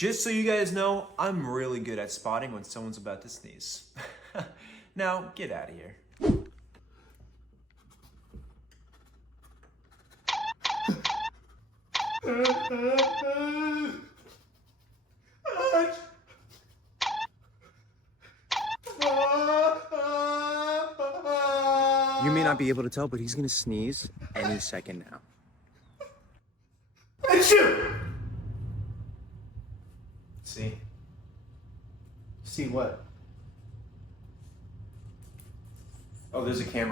Just so you guys know, I'm really good at spotting when someone's about to sneeze. Now, get out of here. You may not be able to tell, but he's gonna sneeze any second now. See? See what? Oh, there's a camera.